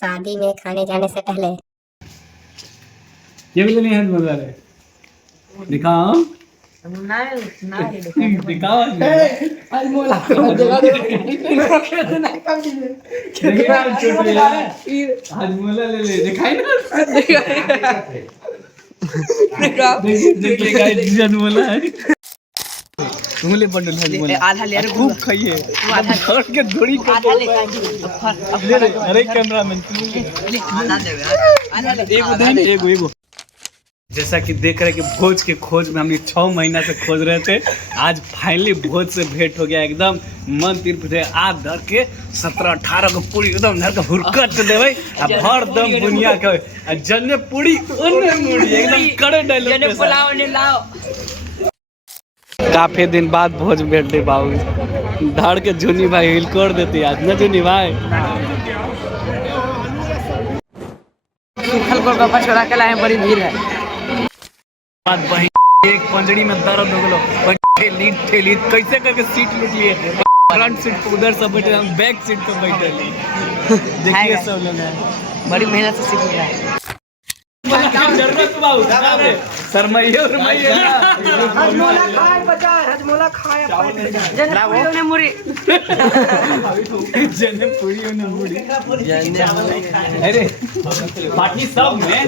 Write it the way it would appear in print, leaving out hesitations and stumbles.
शादी में खाने जाने से पहले ये भी तो नहीं है मजा रे दिखाओ दिखाओ आज मोला जगह दे कितना कम आज मोला ले ले दिखाई ना देखा देखिए गाइस जन मोला है तुमले बंडल है मोला आधा ले खूब खाइए धर के धोड़ी कर आधा ले अरे कैमरामैन आधा दे आधा ले एगो जैसा कि देख रहे हैं कि भोज के खोज में हम 6 महीना से खोज रहे थे। आज फाइनली भोज से भेंट हो गया। एकदम मन तीर्थ थे आज धर के 17-18 को पूरी एकदम धर के हुरकत दे भाई भर दम बुनिया के जन्ने पूरी ओने मुड़ी एकदम कड़े डायलॉग जने पुलाव ने लाओ। काफी दिन बाद भोज भेंट दे बाबू धड़ के जुनी भाई हिल कर देती आज न जुनी भाई सूखल गोल गप्पा छोड़ा के लाए बड़ी भीड़ है। बात वही एक पंजड़ी में दर्द हो गलो ठेली कैसे करके सीट लूट लिए फ्रंट सीट पे उधर सब बैठे हम बैक सीट पे बैठे देखिए सब लोग हैं बड़ी मेहनत से सीख लिया है। जरूरत बाबू शर्माइए हजमोला खाए बचा हजमोला खाए जने पूरी ने मुरी जने पूरी ने मुड़ी अरे पार्टी सब में